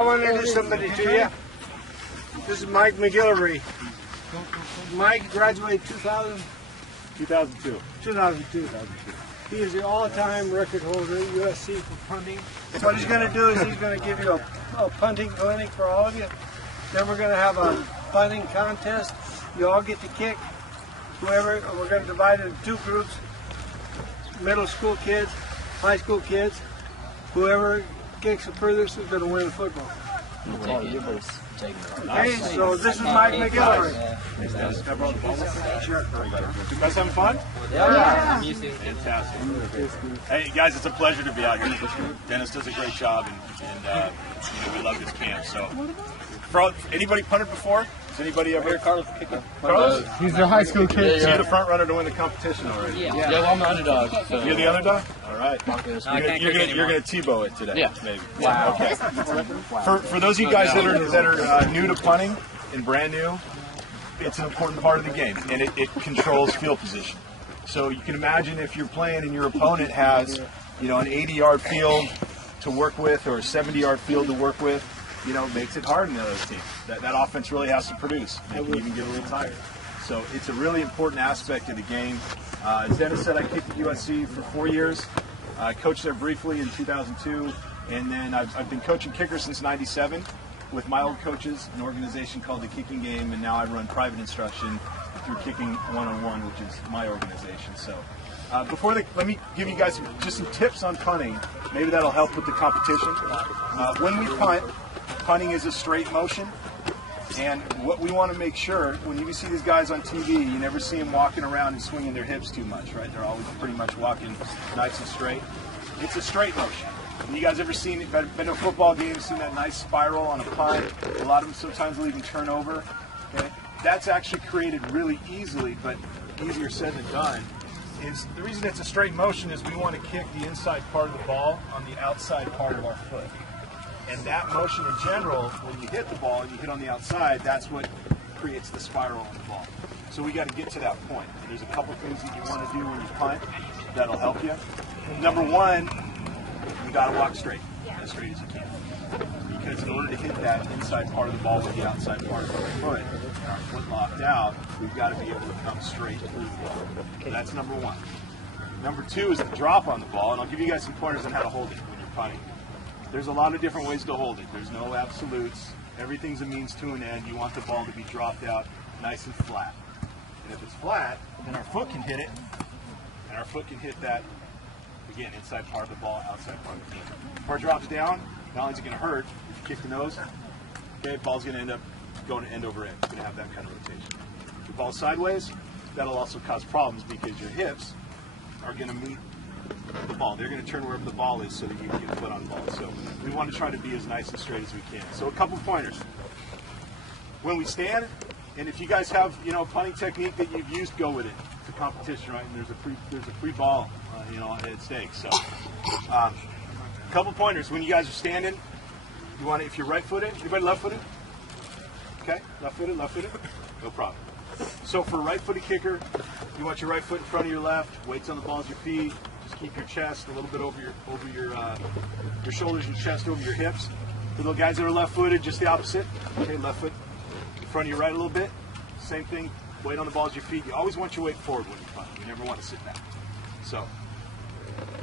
I want to introduce somebody to you. This is Mike MacGillivray. Mike graduated 2002. He is the all-time record holder at USC for punting. What he's going to do is he's going to give you a punting clinic for all of you. Then we're going to have a punting contest. You all get to kick. Whoever, we're going to divide it into two groups. Middle school kids, high school kids. Whoever kicks the furthest is going to win the football. Okay, so this is Mike MacGillivray. Sure. You guys having fun? Yeah. Fantastic. Hey guys, it's a pleasure to be out here. Dennis does a great job, and we love this camp. So, anybody punted before? Has anybody ever? Carlos? He's a high school kid. So you're the front runner to win the competition already. Yeah, well, I'm the underdog. So. You're the underdog? All right. You're gonna Tebow it today. Yeah. Maybe. Wow. Okay. For those of you guys that are new to punting and brand new, it's an important part of the game, and it controls field position. So you can imagine if you're playing and your opponent has, an 80-yard field to work with or a 70-yard field to work with, it makes it hard in the other team. That offense really has to produce. They can even get a little tired. So it's a really important aspect of the game. As Dennis said, I kicked at USC for 4 years. I coached there briefly in 2002, and then I've been coaching kickers since '97 with my old coaches, an organization called the Kicking Game, and now I run private instruction through Kicking1on1, which is my organization. So let me give you guys just some tips on punting. Maybe that'll help with the competition. When we punt, punting is a straight motion, and what we want to make sure, when you see these guys on TV, you never see them walking around and swinging their hips too much, right? They're always pretty much walking nice and straight. It's a straight motion. And you guys ever been to a football game, seen that nice spiral on a punt? A lot of them sometimes will even turn over. Okay? That's actually created really easily, but easier said than done. The reason it's a straight motion is we want to kick the inside part of the ball on the outside part of our foot. And that motion in general, when you hit the ball and you hit on the outside, that's what creates the spiral on the ball. So we got to get to that point. And there's a couple things that you want to do when you punt that'll help you. Number one, you got to walk straight, as straight as you can. Because in order to hit that inside part of the ball with the outside part of our foot, and our foot locked out, we've got to be able to come straight through the ball. So that's number one. Number two is the drop on the ball, and I'll give you guys some pointers on how to hold it when you're punting. There's a lot of different ways to hold it. There's no absolutes. Everything's a means to an end. You want the ball to be dropped out nice and flat. And if it's flat, then our foot can hit it, and our foot can hit that, again, inside part of the ball, outside part of the game. Before it drops down, not only is it going to hurt, if you kick the nose, okay, the ball's going to end up going end over end. It's going to have that kind of rotation. If the ball's sideways, that'll also cause problems because your hips are going to meet the ball. They're going to turn wherever the ball is so that you can get a foot on the ball. So we want to try to be as nice and straight as we can. So a couple pointers. When we stand, and if you guys have a punting technique that you've used, go with it. It's a competition, right? And there's a free ball, at stake. So a couple pointers. When you guys are standing, you want to, if you're right-footed, anybody left-footed? Okay, left-footed, no problem. So for a right-footed kicker, you want your right foot in front of your left, weights on the balls of your feet. Just keep your chest a little bit over your shoulders and chest over your hips. For the guys that are left-footed, just the opposite. Okay, left foot in front of your right a little bit. Same thing, weight on the balls of your feet. You always want your weight forward when you punt. You never want to sit back. So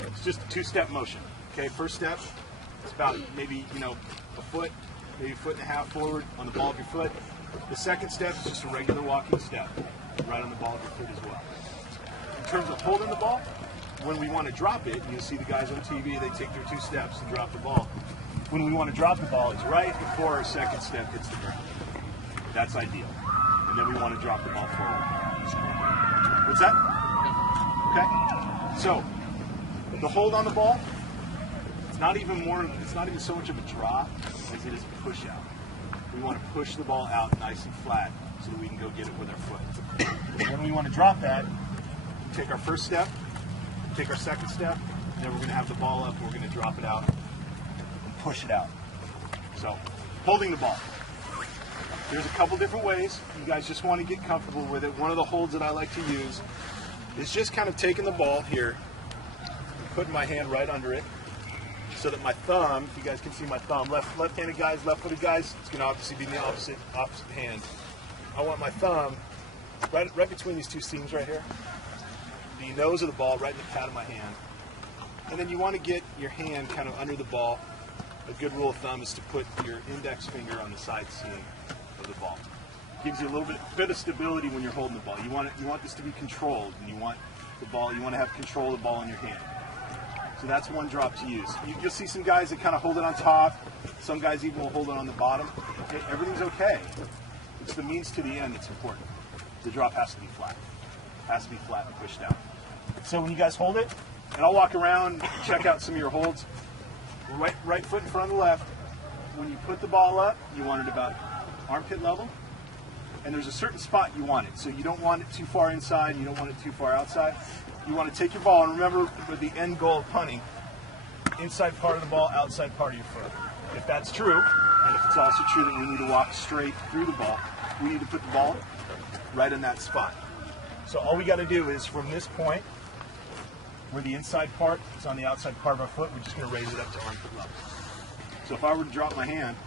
it's just a two-step motion. Okay, first step, it's about maybe a foot, maybe a foot and a half forward on the ball of your foot. The second step is just a regular walking step, right on the ball of your foot as well. In terms of holding the ball, when we want to drop it, you see the guys on TV, they take their 2 steps and drop the ball. When we want to drop the ball, it's right before our second step hits the ground. That's ideal. And then we want to drop the ball forward. What's that? Okay. So, the hold on the ball, it's not even so much of a drop as it is a push out. We want to push the ball out nice and flat so that we can go get it with our foot. When we want to drop that, we take our first step, take our second step, and then we're going to have the ball up, and we're going to drop it out and push it out. So, holding the ball. There's a couple different ways. You guys just want to get comfortable with it. One of the holds that I like to use is just kind of taking the ball here, putting my hand right under it, so that my thumb, if you guys can see my thumb, left-handed guys, left-footed guys, it's going to obviously be in the opposite hand. I want my thumb right between these two seams right here, the nose of the ball right in the pad of my hand. And then you want to get your hand kind of under the ball. A good rule of thumb is to put your index finger on the side seam of the ball. Gives you a little bit of stability when you're holding the ball. You want this to be controlled, and you want to have control of the ball in your hand. So that's one drop to use. You'll see some guys that kind of hold it on top. Some guys even will hold it on the bottom. Okay, everything's okay. It's the means to the end that's important. The drop has to be flat. It has to be flat and pushed down. So when you guys hold it, and I'll walk around, check out some of your holds. Right foot in front of the left. When you put the ball up, you want it about armpit level. And there's a certain spot you want it. So you don't want it too far inside, you don't want it too far outside. You want to take your ball, and remember with the end goal of punting, inside part of the ball, outside part of your foot. If that's true, and if it's also true that we need to walk straight through the ball, we need to put the ball right in that spot. So all we got to do is from this point, where the inside part is on the outside part of our foot, we're just going to raise it up to armpit level. So if I were to drop my hand,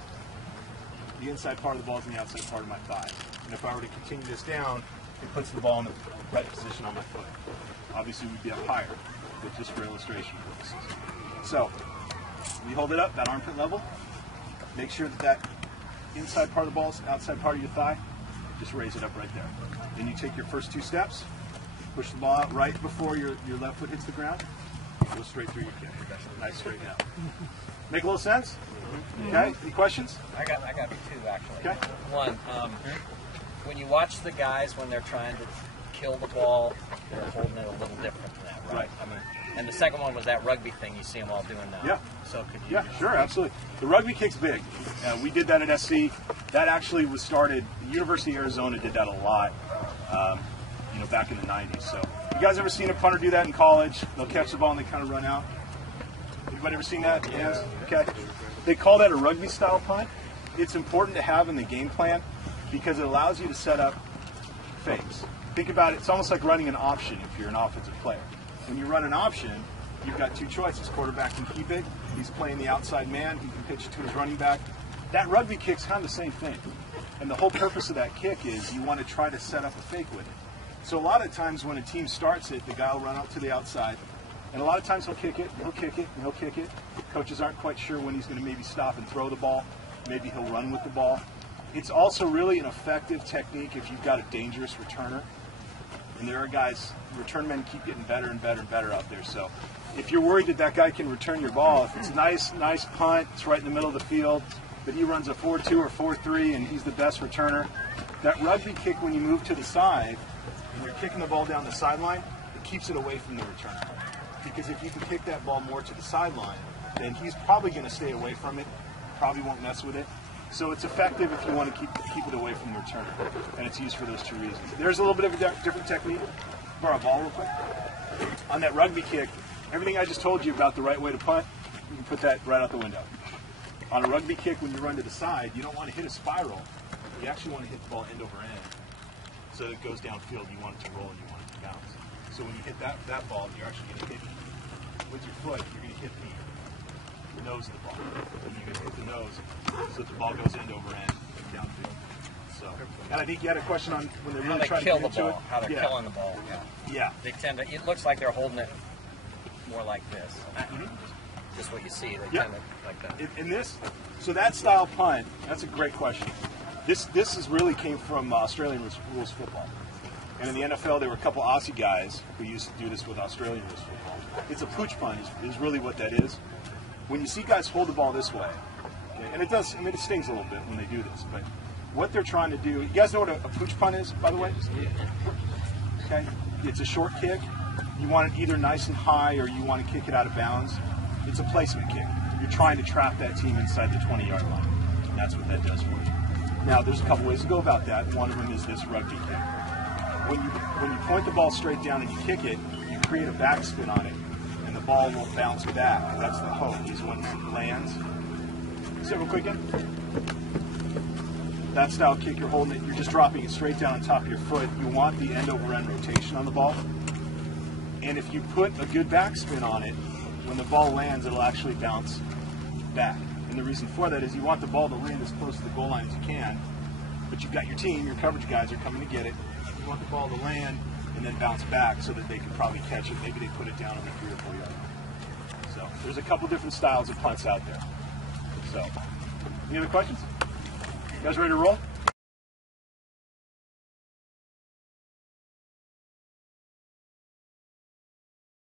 the inside part of the ball is in the outside part of my thigh. And if I were to continue this down, it puts the ball in the right position on my foot. Obviously, we'd be up higher, but just for illustration purposes. So we hold it up, that armpit level. Make sure that inside part of the ball is outside part of your thigh. Just raise it up right there. Then you take your first two steps, push the ball out right before your left foot hits the ground. Go straight through your kick. Nice straight down. Make a little sense? Okay. Any questions? I got two actually. Okay. One, when you watch the guys when they're trying to kill the ball, they're holding it a little different than that, right? I mean, and the second one was that rugby thing you see them all doing now. Yeah. So could you? Yeah, sure, absolutely. The rugby kick's big. We did that at SC. That actually was started. The University of Arizona did that a lot. Back in the 90s. So, you guys ever seen a punter do that in college? They'll catch the ball and they kind of run out. Anybody ever seen that? Yes. Okay. They call that a rugby style punt. It's important to have in the game plan because it allows you to set up fakes. Think about it. It's almost like running an option if you're an offensive player. When you run an option, you've got two choices. Quarterback can keep it. He's playing the outside man. He can pitch it to his running back. That rugby kick's kind of the same thing. And the whole purpose of that kick is you want to try to set up a fake with it. So a lot of times when a team starts it, the guy will run out to the outside, and a lot of times he'll kick it, and he'll kick it, and he'll kick it. Coaches aren't quite sure when he's going to maybe stop and throw the ball. Maybe he'll run with the ball. It's also really an effective technique if you've got a dangerous returner. And there are guys, return men keep getting better and better and better out there. So if you're worried that guy can return your ball, if it's a nice punt, it's right in the middle of the field, but he runs a 4-2 or 4-3 and he's the best returner, that rugby kick when you move to the side, and you're kicking the ball down the sideline, it keeps it away from the returner. Because if you can kick that ball more to the sideline, then he's probably going to stay away from it, probably won't mess with it. So it's effective if you want to keep it away from the returner, and it's used for those two reasons. There's a little bit of a different technique. Borrow a ball real quick. On that rugby kick, everything I just told you about the right way to punt, you can put that right out the window. On a rugby kick, when you run to the side, you don't want to hit a spiral. You actually want to hit the ball end over end. So that it goes downfield, you want it to roll and you want it to bounce. So when you hit that ball, you're actually going to hit with your foot, you're going to hit the nose of the ball. And you're going to hit the nose so that the ball goes end over end downfield. So, and I think you had a question on when they're really trying to get into it. How they're killing the ball. Yeah. They tend to. It looks like they're holding it more like this. Just what you see. They tend to like that. In this, so that style punt, that's a great question. This is really came from Australian rules football. And in the NFL, there were a couple Aussie guys who used to do this with Australian rules football. It's a pooch punt is really what that is. When you see guys hold the ball this way, okay, and it does, I mean, it stings a little bit when they do this, but what they're trying to do, you guys know what a pooch punt is, by the way? Okay, it's a short kick. You want it either nice and high or you want to kick it out of bounds. It's a placement kick. You're trying to trap that team inside the 20-yard line. And that's what that does for you. Now, there's a couple ways to go about that. One of them is this rugby kick. When you point the ball straight down and you kick it, you create a backspin on it, and the ball will bounce back. That's the hope, is when it lands. See it real quick again? That style kick, you're holding it, you're just dropping it straight down on top of your foot. You want the end-over-end rotation on the ball. And if you put a good backspin on it, when the ball lands, it'll actually bounce back. And the reason for that is you want the ball to land as close to the goal line as you can, but you've got your team, your coverage guys are coming to get it. You want the ball to land and then bounce back so that they can probably catch it. Maybe they put it down on the 3 or 4 yard line. So there's a couple different styles of punts out there. So, any other questions? You guys ready to roll?